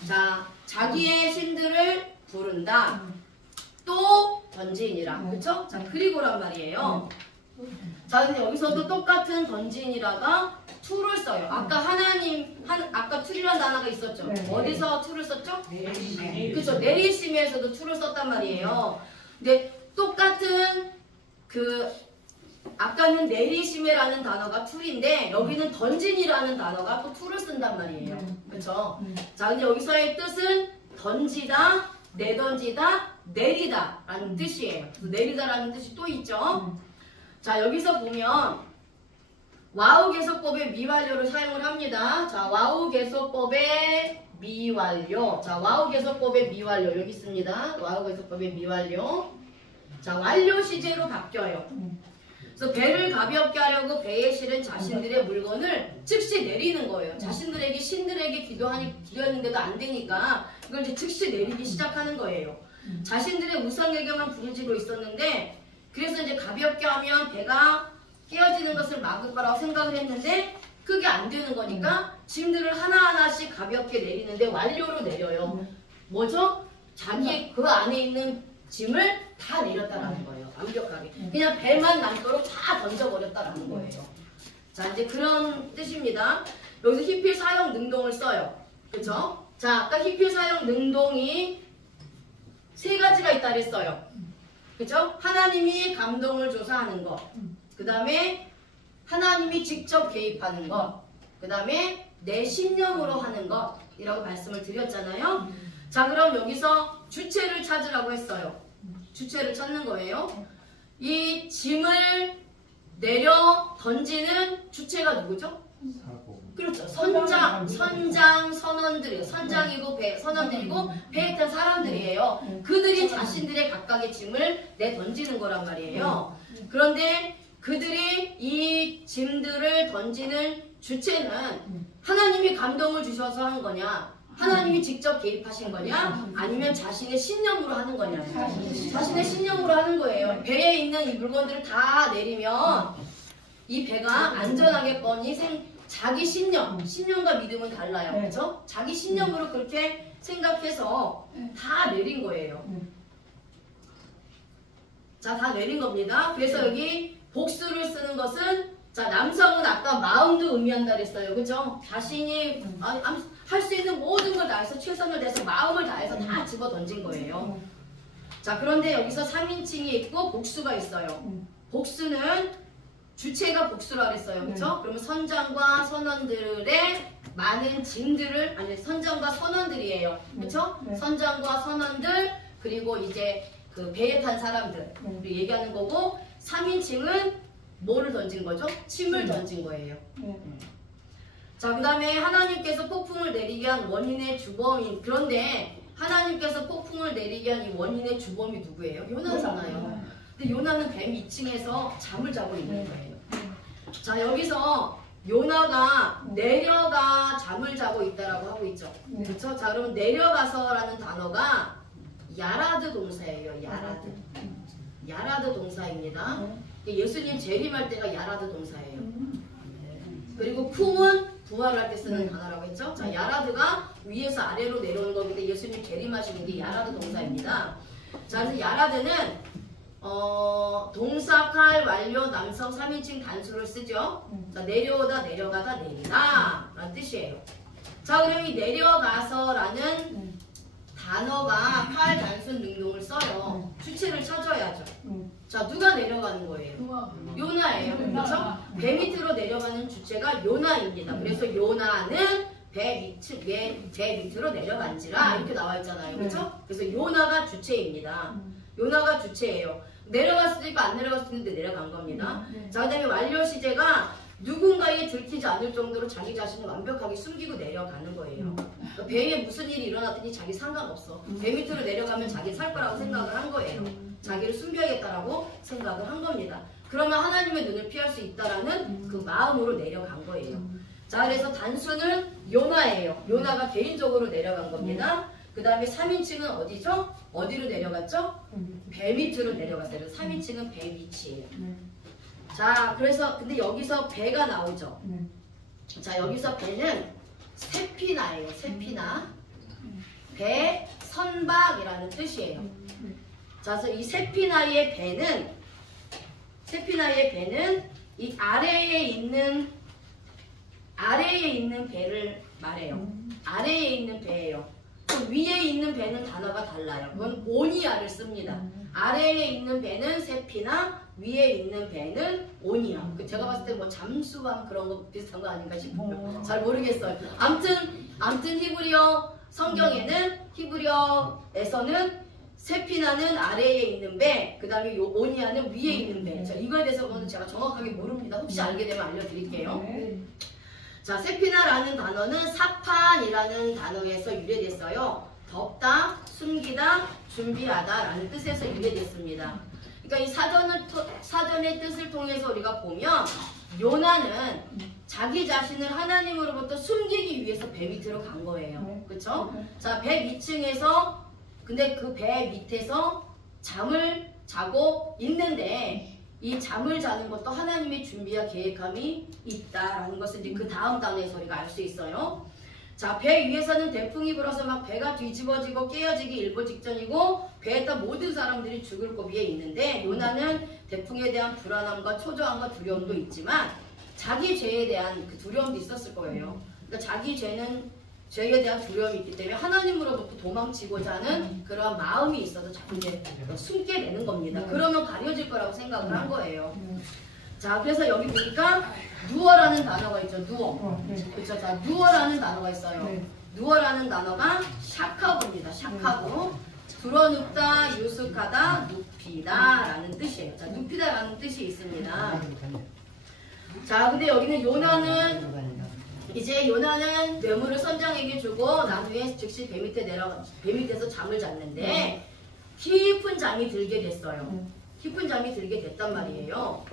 자, 자기의 신들을 부른다. 또 던지니라. 그렇죠? 자, 그리고란 말이에요. 자, 근데 여기서도 똑같은 던지니라가 to를 써요. 아까 아까 to이라는 단어가 있었죠. 어디서 to를 썼죠? 그렇죠. 내리심에서도 to를 썼단 말이에요. 근데 똑같은 아까는 내리심이라는 단어가 to인데 여기는 던진이라는 단어가 또 to를 쓴단 말이에요. 그렇죠? 자, 근데 여기서의 뜻은 던지다, 내던지다, 내리다 라는 뜻이에요. 내리다라는 뜻이 또 있죠. 자, 여기서 보면 와우 개소법의 미완료를 사용을 합니다. 자, 와우 개소법의 미완료. 자, 와우 개소법의 미완료 여기 있습니다. 와우 개소법의 미완료. 자, 완료 시제로 바뀌어요. 그래서 배를 가볍게 하려고 배에 실은 자신들의 물건을 즉시 내리는 거예요. 자신들에게 신들에게 기도했는데도 안 되니까 이걸 이제 즉시 내리기 시작하는 거예요. 자신들의 우상에게만 부르짖고 있었는데 그래서 이제 가볍게 하면 배가 깨어지는 것을 막을 거라고 생각을 했는데 그게 안 되는 거니까 짐들을 하나하나씩 가볍게 내리는데 완료로 내려요. 뭐죠? 자기 그 안에 있는 짐을 다 내렸다라는 거예요. 완벽하게. 그냥 배만 남도록 다 던져버렸다라는 거예요. 자, 이제 그런 뜻입니다. 여기서 히필 사용 능동을 써요. 그쵸? 자, 아까 히필 사용 능동이 세 가지가 있다 그랬어요. 그쵸? 하나님이 감동을 조사하는 것. 그 다음에 하나님이 직접 개입하는 것. 그 다음에 내 신념으로 하는 것. 이라고 말씀을 드렸잖아요. 자, 그럼 여기서 주체를 찾으라고 했어요. 주체를 찾는 거예요. 이 짐을 내려 던지는 주체가 누구죠? 그렇죠. 선장, 선원들이에요. 선장이고 선원들이고 배에 탄 사람들이에요. 그들이 자신들의 각각의 짐을 내던지는 거란 말이에요. 그런데 그들이 이 짐들을 던지는 주체는 하나님이 감동을 주셔서 한 거냐? 하나님이 직접 개입하신 거냐? 아니면 자신의 신념으로 하는 거냐? 자신의 신념으로 하는 거예요. 배에 있는 이 물건들을 다 내리면 이 배가 안전하겠거니 자기 신념과 믿음은 달라요. 그렇죠? 자기 신념으로 그렇게 생각해서 다 내린 거예요. 자, 다 내린 겁니다. 그래서 여기 복수를 쓰는 것은 자, 남성은 아까 마음도 의미한다 그랬어요. 그죠? 자신이 할 수 있는 모든 걸 다해서 최선을 다해서 마음을 다해서 다 집어 던진 거예요. 자, 그런데 여기서 3인칭이 있고 복수가 있어요. 복수는 주체가 복수라 그랬어요. 그렇죠? 그러면 선장과 선원들의 많은 짐들을 아니 선장과 선원들이에요. 그렇죠? 선장과 선원들 그리고 이제 그 배에 탄 사람들 얘기하는 거고 3인칭은 뭐를 던진 거죠? 침을 던진 거예요. 자, 그 다음에 하나님께서 폭풍을 내리게 한 원인의 주범인 그런데 하나님께서 폭풍을 내리게 한 이 원인의 주범이 누구예요? 요나잖아요. 근데 요나는 뱀 2층에서 잠을 자고 있는 거예요. 자, 여기서 요나가 내려가 잠을 자고 있다라고 하고 있죠. 그렇죠? 자, 그러면 내려가서라는 단어가 야라드 동사예요. 야라드. 야라드 동사입니다. 예수님 재림할 때가 야라드 동사예요. 그리고 쿵은 부활할 때 쓰는 단어라고 했죠. 자, 야라드가 위에서 아래로 내려오는 거기 예수님 재림하시는 게 야라드 동사입니다. 자, 그래서 야라드는 동사, 칼, 완료, 남성 3인칭 단수를 쓰죠. 자, 내려오다, 내려가다, 내리다 라는 뜻이에요. 자, 그럼 이 내려가서라는 단어가 칼, 단순, 능동을 써요. 주체를 찾아야죠. 자, 누가 내려가는 거예요? 요나예요. 그렇죠? 배 밑으로 내려가는 주체가 요나입니다. 그래서 요나는 배 밑으로 내려간지라 이렇게 나와 있잖아요. 그렇죠? 그래서 요나가 주체입니다. 요나가 주체예요. 내려갈 수도 있고 안 내려갈 수도 있는데 내려간 겁니다. 자, 그 다음에 완료 시제가 누군가에 들키지 않을 정도로 자기 자신을 완벽하게 숨기고 내려가는 거예요. 배에 무슨 일이 일어났더니 자기 상관없어. 배 밑으로 내려가면 자기 살 거라고 생각을 한 거예요. 자기를 숨겨야겠다라고 생각을 한 겁니다. 그러면 하나님의 눈을 피할 수 있다라는 그 마음으로 내려간 거예요. 자, 그래서 단수는 요나예요. 요나가 개인적으로 내려간 겁니다. 그 다음에 3인칭은 어디죠? 어디로 내려갔죠? 배 밑으로 내려갔어요. 3인칭은 배 밑이에요. 자, 그래서 근데 여기서 배가 나오죠. 자, 여기서 배는 세피나예요. 세피나. 배, 선박이라는 뜻이에요. 자, 그래서 이 세피나의 배는 이 아래에 있는 배를 말해요. 아래에 있는 배예요. 그 위에 있는 배는 단어가 달라요. 그건 오니아를 씁니다. 아래에 있는 배는 세피나, 위에 있는 배는 오니아. 제가 봤을 때 뭐 잠수함 그런 거 비슷한 거 아닌가 싶어요. 잘 모르겠어요. 암튼 히브리어 성경에는 히브리어에서는 세피나는 아래에 있는 배, 그 다음에 요 오니아는 위에 있는 배. 자, 이거에 대해서는 제가 정확하게 모릅니다. 혹시 알게 되면 알려드릴게요. 자, 세피나라는 단어는 사판이라는 단어에서 유래됐어요. 덮다, 숨기다, 준비하다 라는 뜻에서 유래됐습니다. 그러니까 이 사전의 뜻을 통해서 우리가 보면 요나는 자기 자신을 하나님으로부터 숨기기 위해서 배 밑으로 간 거예요. 그렇죠? 자, 배 밑층에서 근데 그 배 밑에서 잠을 자고 있는데 이 잠을 자는 것도 하나님의 준비와 계획함이 있다라는 것을 이제 그 다음 단어에서 우리가 알 수 있어요. 자, 배 위에서는 대풍이 불어서 막 배가 뒤집어지고 깨어지기 일보 직전이고 배에 타 모든 사람들이 죽을 고비에 있는데 요나는 대풍에 대한 불안함과 초조함과 두려움도 있지만 자기 죄에 대한 그 두려움도 있었을 거예요. 그러니까 자기 죄에 대한 두려움이 있기 때문에 하나님으로부터 도망치고자 하는 그런 마음이 있어서 자꾸 이제 숨게 되는 겁니다. 그러면 가려질 거라고 생각을 한 거예요. 자, 그래서 여기 보니까 누워라는 단어가 있죠. 누워. 그렇죠. 자, 누워라는 단어가 있어요. 누워라는 단어가 샤카고입니다. 샤카고. 드러눕다, 유숙하다, 눕히다 라는 뜻이에요. 자, 눕히다 라는 뜻이 있습니다. 자, 근데 여기는 요나는 뇌물을 선장에게 주고 난 후에 즉시 배 밑에서 잠을 잤는데 깊은 잠이 들게 됐어요. 깊은 잠이 들게 됐단 말이에요.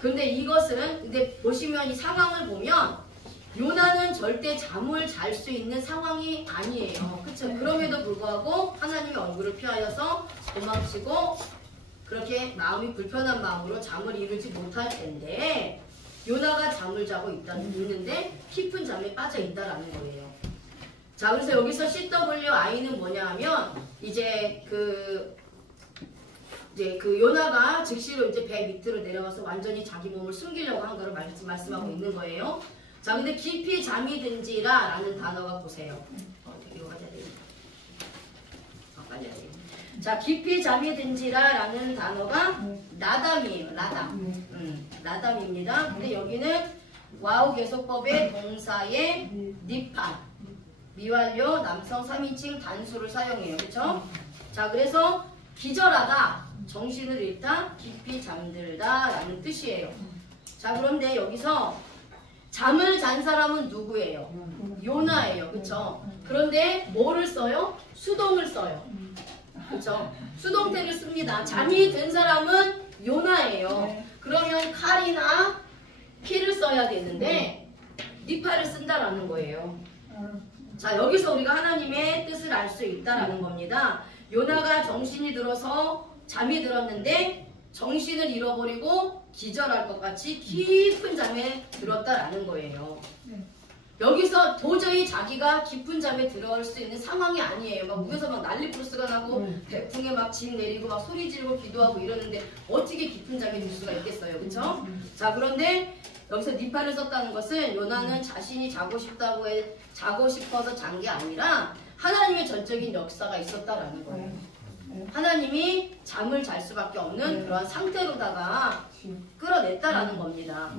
근데 보시면 이 상황을 보면 요나는 절대 잠을 잘 수 있는 상황이 아니에요. 그쵸? 그럼에도 불구하고 하나님의 얼굴을 피하여서 도망치고 그렇게 마음이 불편한 마음으로 잠을 이루지 못할 텐데 요나가 잠을 자고 있는데 깊은 잠에 빠져 있다라는 거예요. 자, 그래서 여기서 CWI는 뭐냐 하면 이제 그 요나가 즉시로 이제 배 밑으로 내려가서 완전히 자기 몸을 숨기려고 한 거를 말씀하고 있는 거예요. 자, 근데 깊이 잠이 든지라 라는 단어가 보세요. 이거 가져야 되겠다. 빨리 해야 되겠다. 자, 깊이 잠이 든지라라는 단어가 나담이에요. 나담. 나담입니다. 근데 여기는 와우 계속법의 동사의 니파. 미완료 남성 3인칭 단수를 사용해요. 그쵸? 자, 그래서 기절하다, 정신을 잃다, 깊이 잠들다 라는 뜻이에요. 자, 그런데 여기서 잠을 잔 사람은 누구예요? 요나예요. 그쵸? 그런데 뭐를 써요? 수동을 써요. 그쵸? 수동태를 씁니다. 잠이 든 사람은 요나예요. 그러면 칼이나 피를 써야 되는데 니파를 쓴다라는 거예요. 자, 여기서 우리가 하나님의 뜻을 알 수 있다라는 겁니다. 요나가 정신이 들어서 잠이 들었는데 정신을 잃어버리고 기절할 것 같이 깊은 잠에 들었다라는 거예요. 여기서 도저히 자기가 깊은 잠에 들어갈 수 있는 상황이 아니에요. 막 위에서 막 난리 부르스가 나고 태풍에 막 진 내리고 막 소리 지르고 기도하고 이러는데 어떻게 깊은 잠에 들 수가 있겠어요. 그쵸? 자, 그런데 여기서 니파를 썼다는 것은 요나는 자신이 자고 싶어서 잔 게 아니라 하나님의 전적인 역사가 있었다라는 거예요. 하나님이 잠을 잘 수밖에 없는 그러한 상태로다가 끌어냈다라는 겁니다.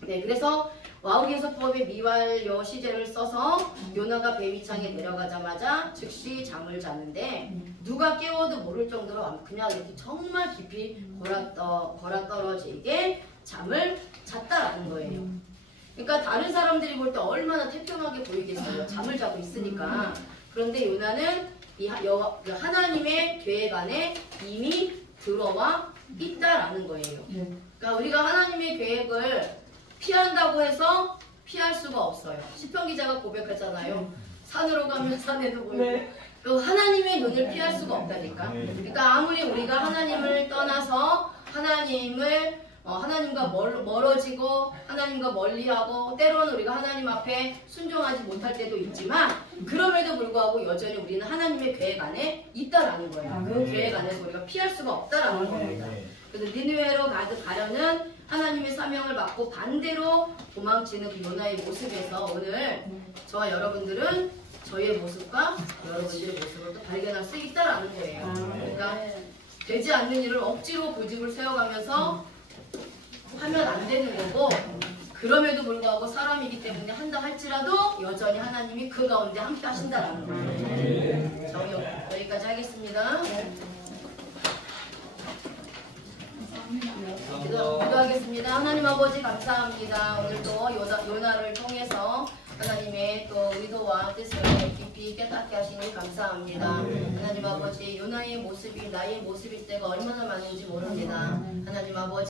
네, 그래서 와우계속법의 미완료 시제를 써서 요나가 배 위창에 내려가자마자 즉시 잠을 자는데 누가 깨워도 모를 정도로 그냥 이렇게 정말 깊이 골아떨어지게 잠을 잤다라는 거예요. 그러니까 다른 사람들이 볼 때 얼마나 태평하게 보이겠어요. 잠을 자고 있으니까. 그런데 요나는 이 하나님의 계획 안에 이미 들어와 있다라는 거예요. 그러니까 우리가 하나님의 계획을 피한다고 해서 피할 수가 없어요. 시편 기자가 고백하잖아요. 산으로 가면 산에도 보이고 하나님의 눈을 피할 수가 없다니까. 그러니까 아무리 우리가 하나님을 떠나서 하나님과 멀어지고 하나님과 멀리하고 때로는 우리가 하나님 앞에 순종하지 못할 때도 있지만 그럼에도 불구하고 여전히 우리는 하나님의 계획 안에 있다라는 거예요. 그 계획 안에서 우리가 피할 수가 없다라는 겁니다. 그래서 니느웨로 가려는 하나님의 사명을 받고 반대로 도망치는 그 요나의 모습에서 오늘 저와 여러분들은 저희의 모습과 여러분들의 모습을 또 발견할 수 있다라는 거예요. 그러니까 되지 않는 일을 억지로 고집을 세워가면서 하면 안 되는 거고 그럼에도 불구하고 사람이기 때문에 한다 할지라도 여전히 하나님이 그 가운데 함께 하신다라는 거예요. 저 여기까지 하겠습니다. 기도하겠습니다. 하나님 아버지 감사합니다. 오늘도 요나를 통해서 하나님의 또 의도와 뜻을 깊이 깨닫게 하시니 감사합니다. 하나님 아버지 요나의 모습이 나의 모습일 때가 얼마나 많은지 모릅니다. 하나님 아버지